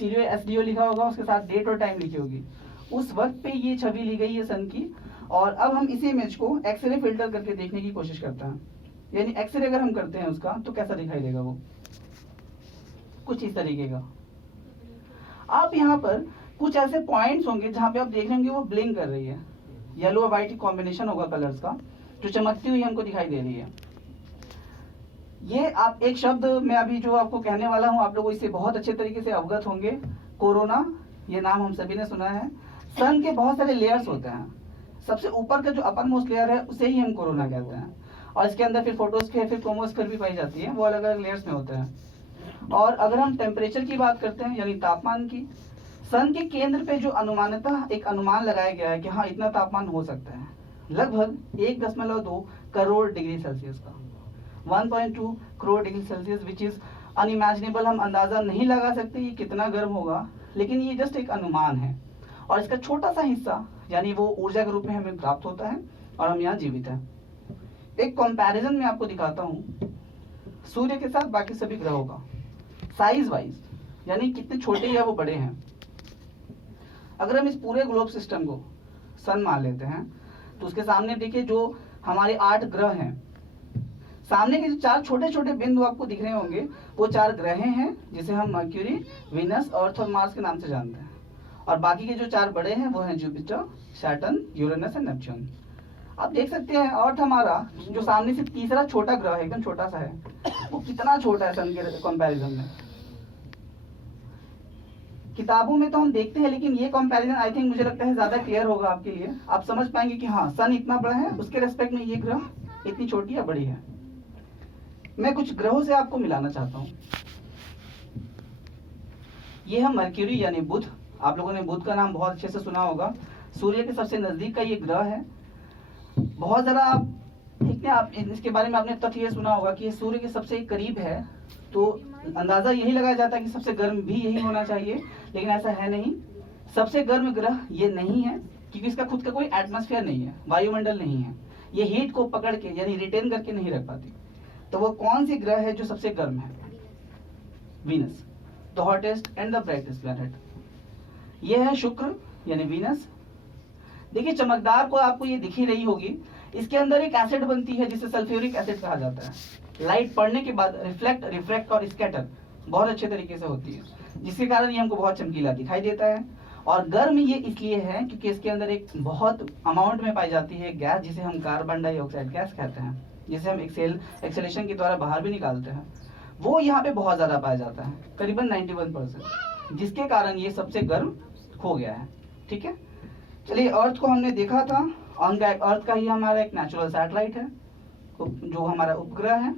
Stereo SDO लिखा होगा, उसके साथ डेट और टाइम लिखी होगी। उस वक्त पे ये छवि ली गई है सन की। और अब हम इसी इमेज को एक्सरे फिल्टर करके देखने की कोशिश करते हैं। यानी एक्सरे अगर हम करते हैं उसका तो कैसा दिखाई देगा, वो कुछ इस तरीके का। आप यहाँ पर कुछ ऐसे पॉइंट्स होंगे जहां पे आप देख रहे होंगे वो ब्लिंक कर रही है, येलो और व्हाइट कॉम्बिनेशन होगा कलर्स का, जो चमकती हुई हमको दिखाई दे रही है। ये आप एक शब्द मैं अभी जो आपको कहने वाला हूं, आप लोग इससे बहुत अच्छे तरीके से अवगत होंगे। कोरोना, ये नाम हम सभी ने सुना है। सन के बहुत सारे लेयर्स होते हैं। सबसे ऊपर का जो अपर मोस्ट लेयर है उसे ही हम कोरोना कहते हैं, और इसके अंदर फिर फोटोस्फीयर, फिर क्रोमोस्फीयर भी पाई जाती है, वो अलग अलग लेयर्स में होते हैं। और अगर हम टेम्परेचर की बात करते हैं, यानी तापमान की, सन के केंद्र पे जो अनुमानतः एक अनुमान लगाया गया है कि हाँ इतना तापमान हो सकता है, लगभग 1.2 करोड़ डिग्री सेल्सियस का, 1.2 crore degree Celsius, which is unimaginable. हम अंदाजा नहीं लगा सकते ये कितना गर्म होगा, लेकिन ये जस्ट एक अनुमान है। और इसका छोटा सा हिस्सा यानी वो ऊर्जा के रूप में हमें प्राप्त होता है और हम यहाँ जीवित हैं। एक कंपैरिजन में आपको दिखाता हूँ सूर्य के साथ बाकी सभी ग्रहों का साइज वाइज, यानी कितने छोटे या वो बड़े हैं। अगर हम इस पूरे ग्लोब सिस्टम को सन मान लेते हैं तो उसके सामने देखिए जो हमारे 8 ग्रह हैं, सामने के जो 4 छोटे छोटे बिंदु आपको दिख रहे होंगे वो 4 ग्रह हैं, जिसे हम मर्क्यूरी, वीनस, अर्थ और मार्स के नाम से जानते हैं। और बाकी के जो 4 बड़े हैं वो हैं Jupiter, Saturn, Uranus and Neptune. आप देख सकते हैं अर्थ हमारा जो सामने से तीसरा छोटा ग्रह है, एकदम छोटा सा है, वो कितना छोटा है सन के कंपैरिजन में। किताबों में तो हम देखते हैं, लेकिन ये कंपैरिजन आई थिंक मुझे लगता है ज्यादा क्लियर होगा आपके लिए। आप समझ पाएंगे कि हाँ सन इतना बड़ा है, उसके रेस्पेक्ट में ये ग्रह इतनी छोटी या बड़ी है। मैं कुछ ग्रहों से आपको मिलाना चाहता हूँ। ये है मर्क्यूरी यानी बुध। आप लोगों ने बुध का नाम बहुत अच्छे से सुना होगा। सूर्य के सबसे नजदीक का ये ग्रह है। बहुत जरा आप इसके बारे में आपने तथ्य ये सुना होगा कि ये सूर्य के सबसे करीब है, तो अंदाजा यही लगाया जाता है कि सबसे गर्म भी यही होना चाहिए, लेकिन ऐसा है नहीं। सबसे गर्म ग्रह ये नहीं है, क्योंकि इसका खुद का कोई एटमॉस्फेयर नहीं है, वायुमंडल नहीं है। ये हीट को पकड़ के यानी रिटेन करके नहीं रख पाती। तो वो कौन सी ग्रह है जो सबसे गर्म है? Venus, the hottest and the brightest planet. ये है शुक्र यानी वीनस। देखिए चमकदार को आपको ये दिख ही रही होगी, इसके अंदर एक एसिड बनती है जिसे सल्फ्यूरिक एसिड कहा जाता है। लाइट पड़ने के बाद रिफ्लेक्ट, रिफ्रैक्ट और स्कैटर बहुत अच्छे तरीके से होती है, जिसके कारण ये हमको बहुत चमकीला दिखाई देता है। और गर्म ये इसलिए है क्योंकि इसके अंदर एक बहुत अमाउंट में पाई जाती है गैस, जिसे हम कार्बन डाइऑक्साइड गैस कहते हैं, जिसे हम एक्सेलेशन के द्वारा बाहर भी निकालते हैं। वो यहाँ पे बहुत ज्यादा पाया जाता है, करीबन 91%, जिसके कारण ये सबसे गर्म हो गया है। ठीक है, चलिए अर्थ को हमने देखा था। अर्थ का ही हमारा एक नेचुरल सैटेलाइट है, जो हमारा उपग्रह है।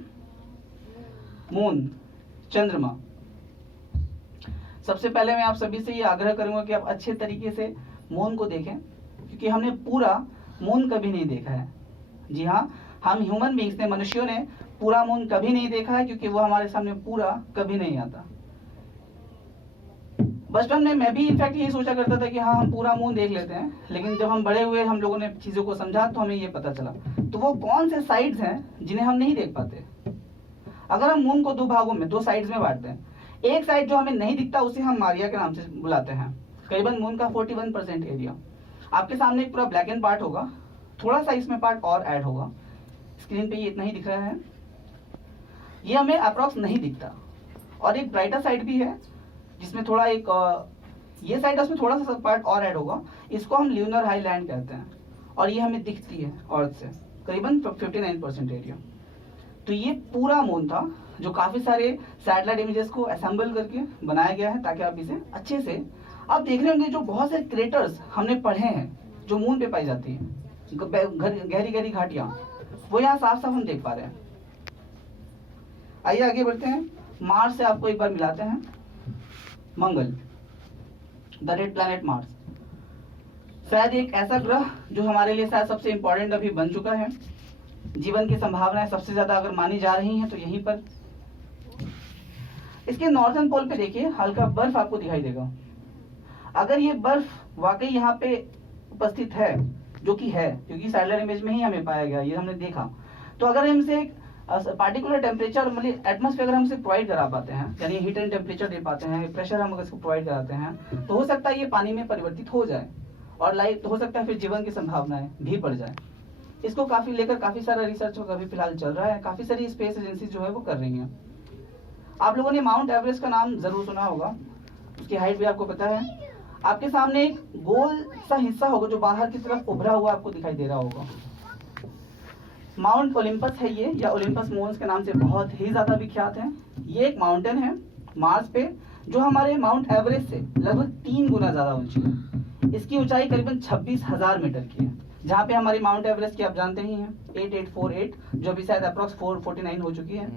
मून, चंद्रमा। सबसे पहले मैं आप सभी से ये आग्रह करूंगा कि आप अच्छे तरीके से मून को देखें, क्योंकि हमने पूरा मून कभी नहीं देखा है। जी हाँ, हम ह्यूमन बींग्स ने, मनुष्यों ने पूरा मून कभी नहीं देखा है, क्योंकि वो हमारे सामने पूरा कभी नहीं आता। बचपन में मैं भी इनफैक्ट यही सोचा करता था कि हाँ हम पूरा मून देख लेते हैं, लेकिन जब हम बड़े हुए, हम लोगों ने चीजों को समझा, तो हमें ये पता चला तो वो कौन से साइड्स हैं जिन्हें हम नहीं देख पाते। अगर हम मून को 2 भागों में, 2 साइड्स में बांटते हैं, एक साइड जो हमें नहीं दिखता उसे हम मारिया के नाम से बुलाते हैं। करीबन मून का 41% एरिया आपके सामने एक पूरा ब्लैक एंड पार्ट होगा, थोड़ा सा इसमें पार्ट और ऐड होगा। स्क्रीन पे ये इतना ही दिख रहा है, ये हमें अप्रॉक्स नहीं दिखता। और एक ब्राइटर साइड भी है जिसमें थोड़ा एक ये साइड, उसमें थोड़ा सा पार्ट और ऐड होगा, इसको हम ल्यूनर हाईलैंड कहते हैं, और ये हमें दिखती है अर्थ से करीबन 59% एरिया। तो ये पूरा मून था, जो काफी सारे सैटेलाइट इमेजेस को असेंबल करके बनाया गया है, ताकि आप इसे अच्छे से आप देख रहे होंगे। जो बहुत से क्रेटर्स हमने पढ़े हैं जो मून पे पाई जाती है, गहरी गहरी घाटियां, वो यहाँ साफ साफ हम देख पा रहे हैं। आइए आगे बढ़ते हैं। मार्स से आपको एक बार मिलाते हैं। मंगल, द रेड प्लैनेट मार्स, शायद एक ऐसा ग्रह जो हमारे लिए शायद सबसे इंपॉर्टेंट अभी बन चुका है। जीवन की संभावनाएं सबसे ज्यादा अगर मानी जा रही हैं तो यहीं पर। इसके नॉर्थर्न पोल पे देखिए हल्का बर्फ आपको दिखाई देगा। अगर ये बर्फ वाकई यहाँ पे उपस्थित है, जो कि है क्योंकि सैटेलाइट इमेज में ही हमें पाया गया, ये हमने देखा, तो अगर हम इसे पार्टिकुलर टेम्परेचर मतलब एटमॉस्फेयर अगर हम इसे प्रोवाइड करा पाते हैं, यानी हीट एंड टेम्परेचर दे पाते हैं, प्रेशर हम अगर इसको प्रोवाइड कराते हैं, तो हो सकता है ये पानी में परिवर्तित हो जाए और लाइफ तो हो सकता है फिर जीवन की संभावनाएं भी बढ़ जाए। इसको काफी लेकर काफी सारा रिसर्च अभी फिलहाल चल रहा है, काफी सारी स्पेस एजेंसी जो है वो कर रही हैं। आप लोगों ने माउंट एवरेस्ट का नाम जरूर सुना होगा, उसकी हाइट भी आपको पता है। आपके सामने एक गोल सा हिस्सा होगा जो बाहर की तरफ उभरा हुआ आपको दिखाई दे रहा होगा, माउंट ओलंपस है ये, या ओलंपस मोन्स के नाम से बहुत ही ज्यादा विख्यात है। ये एक माउंटेन है मार्स पे जो हमारे माउंट एवरेस्ट से लगभग 3 गुना ज्यादा ऊंची है। इसकी ऊंचाई करीबन 26,000 मीटर की है, जहाँ पे हमारी माउंट एवरेस्ट की आप जानते ही हैं 8848, जो अभी शायद अप्रॉक्स 449 हो चुकी है।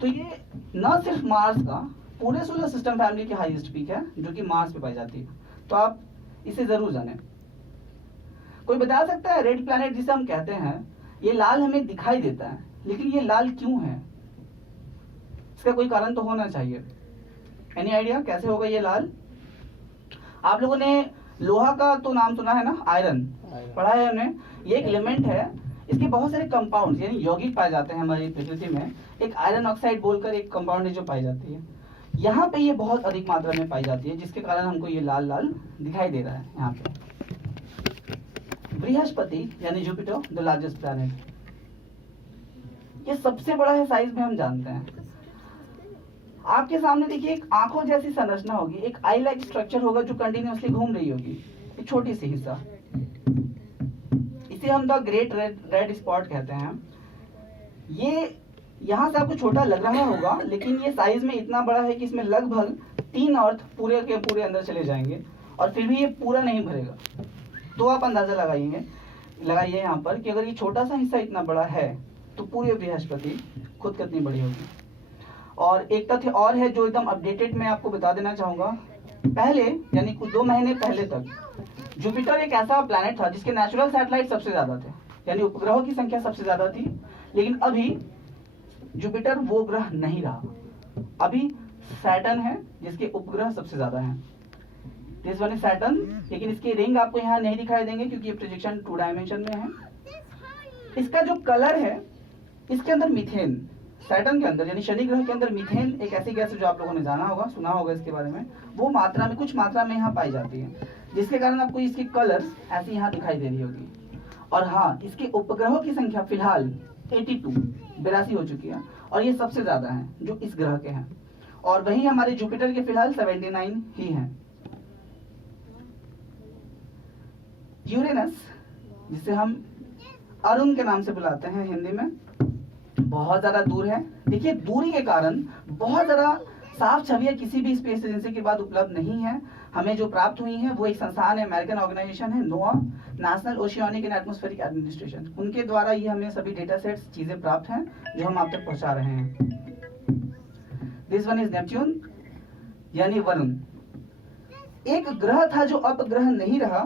तो ये न सिर्फ मार्स का, पूरे सोलर सिस्टम फैमिली की हाईएस्ट पीक है जो कि मार्स पे पाई जाती है, तो आप इसे जरूर जानें। कोई बता सकता है रेड प्लैनेट जिसे हम कहते हैं, ये लाल हमें दिखाई देता है, लेकिन ये लाल क्यों है? इसका कोई कारण तो होना चाहिए। एनी आइडिया कैसे होगा ये लाल? आप लोगों ने लोहा का तो नाम सुना है ना, आयरन पढ़ा है हमने। ये एक एलिमेंट है, इसके बहुत सारे कंपाउंड यानी यौगिक पाए जाते हैं हमारी प्रकृति में। एक आयरन ऑक्साइड बोलकर एक कंपाउंड है जो पाई जाती है, यहाँ पे ये बहुत अधिक मात्रा में पाई जाती है, जिसके कारण हमको ये लाल लाल दिखाई दे रहा है। यहाँ पे बृहस्पति यानी जुपिटर द लार्जेस्ट प्लैनेट, ये सबसे बड़ा है साइज में, हम जानते हैं। आपके सामने देखिए एक आंखों जैसी संरचना होगी, एक आई लाइक स्ट्रक्चर होगा जो कंटिन्यूअसली घूम रही होगी, एक छोटी सी हिस्सा, इसे हम द ग्रेट रेड स्पॉट कहते हैं। ये यहाँ से आपको छोटा लग रहा होगा, लेकिन ये साइज में इतना बड़ा है कि इसमें लगभग 3 अर्थ पूरे के पूरे अंदर चले जाएंगे और फिर भी ये पूरा नहीं भरेगा। तो आप अंदाजा लगाइए यहाँ पर कि अगर ये छोटा सा हिस्सा इतना बड़ा है तो पूरे बृहस्पति खुद कितनी बड़ी होगी। और एक तथ्य और है जो एकदम अपडेटेड मैं आपको बता देना चाहूंगा। पहले यानी कुछ 2 महीने पहले तक जुपिटर एक ऐसा प्लैनेट था जिसके नेचुरल सैटेलाइट सबसे ज्यादा थे, यानी उपग्रहों की संख्या सबसे ज्यादा थी। लेकिन अभी जुपिटर वो ग्रह नहीं रहा, अभी सैटर्न है जिसके उपग्रह सबसे ज्यादा हैं। दिस वन इज सैटर्न, लेकिन इसके रिंग आपको यहाँ नहीं दिखाई देंगे क्योंकि ये प्रोजेक्शन 2 डायमेंशन में है। इसका जो कलर है, इसके अंदर मीथेन, सैटर्न के अंदर यानी शनि ग्रह के अंदर मीथेन एक ऐसी गैस है जो आप लोगों ने जाना होगा, सुना होगा इसके बारे में, वो मात्रा में कुछ मात्रा में यहाँ पाई जाती है, जिसके कारण आपको इसकी कलर्स ऐसी यहाँ दिखाई दे रही होगी। और हाँ, इसके उपग्रहों की संख्या फिलहाल 82 हो चुकी है और ये सबसे ज्यादा है जो इस ग्रह के हैं। और वही हमारे जुपिटर के फिलहाल 79 ही हैं। यूरेनस, जिसे हम अरुण के नाम से बुलाते हैं हिंदी में, बहुत ज्यादा दूर है। देखिए दूरी के कारण बहुत ज्यादा साफ छवियां किसी भी स्पेस एजेंसी के बाद उपलब्ध नहीं है। हमें जो प्राप्त हुई है वो एक संस्थान है, अमेरिकन ऑर्गेनाइजेशन है नोआ, national oceanic and atmospheric administration, उनके द्वारा ये हमें सभी डेटा सेट्स चीजें प्राप्त हैं जो हम आप तक पहुंचा रहे हैं। दिस वन इज नेपच्यून यानी वरुण। एक ग्रह था जो अब ग्रह नहीं रहा,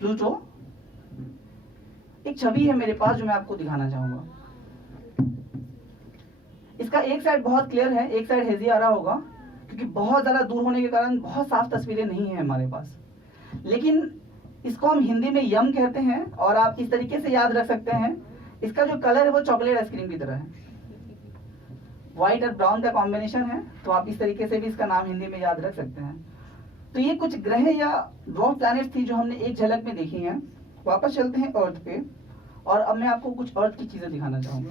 प्लूटो। एक छवि है मेरे पास जो मैं आपको दिखाना चाहूंगा। इसका एक साइड बहुत क्लियर है, एक साइड हेजी आ रहा होगा क्योंकि बहुत ज्यादा दूर होने के कारण बहुत साफ तस्वीरें नहीं है हमारे पास। लेकिन इसको हम हिंदी में यम कहते हैं और आप इस तरीके से याद रख सकते हैं। इसका जो कलर है वो चॉकलेट आइसक्रीम की तरह है, व्हाइट और ब्राउन का कॉम्बिनेशन है, तो आप इस तरीके से भी इसका नाम हिंदी में याद रख सकते हैं। तो ये कुछ ग्रह या ड्वार्फ प्लैनेट्स थी जो हमने एक झलक में देखी हैं। वापस चलते हैं अर्थ पे और अब मैं आपको कुछ अर्थ की चीजें दिखाना चाहूंगा।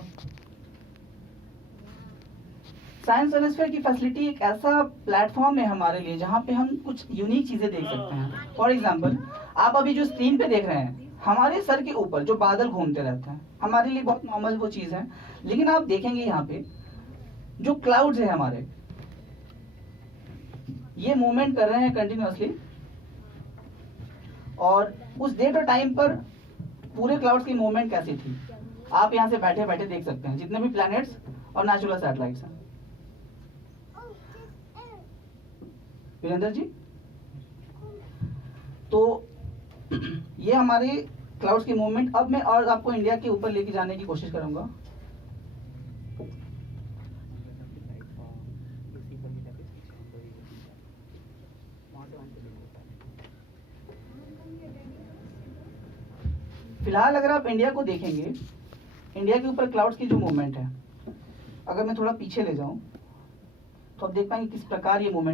साइंस सोलस्फीयर की फैसिलिटी एक ऐसा प्लेटफॉर्म है हमारे लिए जहाँ पे हम कुछ यूनिक चीजें देख सकते हैं। फॉर एग्जाम्पल, आप अभी जो स्क्रीन पे देख रहे हैं, हमारे सर के ऊपर जो बादल घूमते रहते हैं, हमारे लिए बहुत नॉर्मल वो चीज है। लेकिन आप देखेंगे यहाँ पे जो क्लाउड्स है हमारे, ये मूवमेंट कर रहे हैं कंटिन्यूअसली, और उस डेट और टाइम पर पूरे क्लाउड्स की मूवमेंट कैसी थी आप यहाँ से बैठे बैठे देख सकते हैं, जितने भी प्लैनेट्स और नेचुरल सैटेलाइट्स हैं। वीरेंद्र जी, तो ये हमारे क्लाउड्स की मूवमेंट। अब मैं और आपको इंडिया के ऊपर लेके जाने की कोशिश करूंगा। फिलहाल अगर आप इंडिया को देखेंगे इंडिया के ऊपर क्लाउड्स की जो मूवमेंट है, अगर मैं थोड़ा पीछे ले जाऊं तो आप देख पाएंगे किस प्रकार ये मूवमेंट